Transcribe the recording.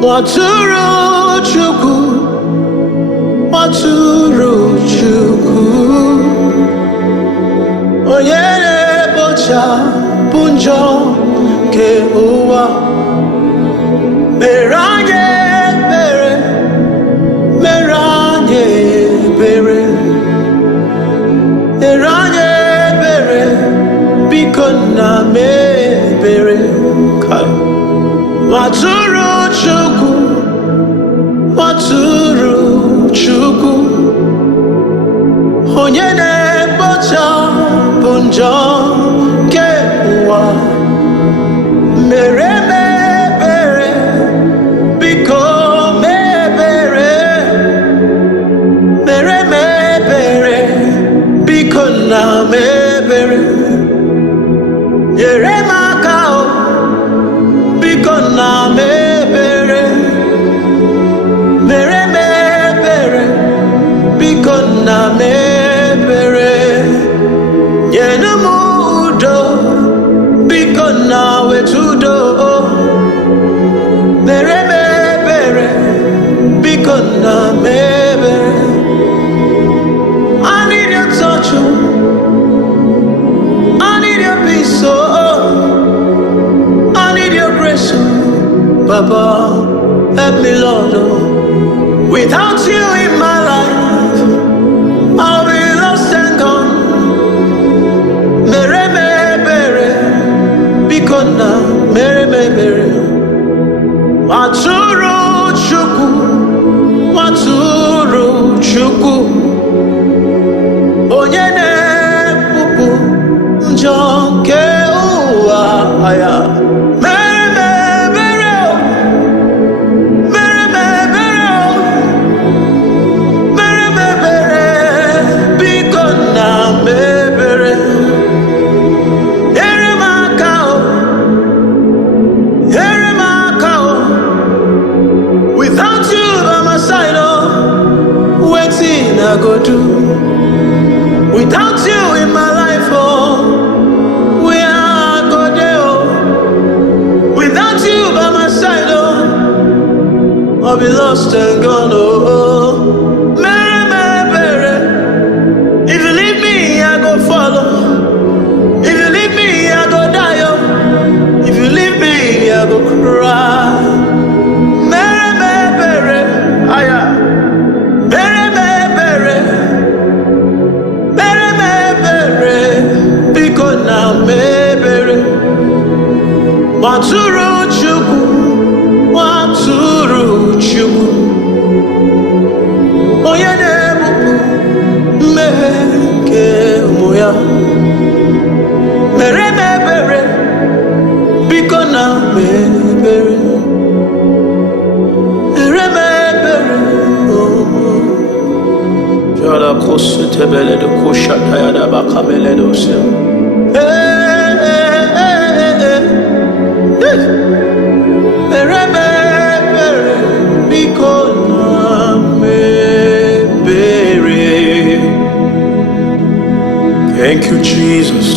Waturu Chukwu, Waturu Chukwu, onye na-ekpochapụ njọ nke ụwa, mere anyị ebere, mere anyị ebere, mere anyị ebere, biko na mee ebere. Waturu Chukwu, Waturu Chukwu, onye na-ekpochapụ njọ nke ụwa, mere m ebere, biko mee ebere, mere m ebere, biko na mee ebere, nyere m aka o, biko na mee ebere, mere m ebere, biko na mee ebere, nyenu m udo, biko na wetudo, mere m ebere, biko na mee ebere. I need your touch, oh. I need your peace, oh. I need your grace, oh. Baba, help me, Lord, oh. Without you in my life, I'll be lost and gone. Mere me bere, biko na mere me bere. Waturu Chukwu, Waturu Chukwu, onye na-ekpupụ njọ nke ụwa ya. Mere me bere, mere me bere, mere me bere, biko na me bere. Nyere m aka o, nyere m aka o. Without you by my side, oh, wetin I go do? Without you in my life, oh, where I go there, oh. Without you by my side, oh, I'll be lost and gone, oh. Mere me bere, if you leave me, I go follow. If you leave me, I go die, oh. If you leave me, I go cry. Mere me bere, aya. Mere me bere, mere me bere, biko na me bere. Waturu Chukwu, Waturu Chukwu, onye na-ebupụ mmehie nke ụmụ ya, mere m ebere, biko na me ebere, mere m ebere, oh. Jala kosu tebele de koşata ya da bakamele dosya. Mere me ebere, biko na me ebere. Thank you, Jesus.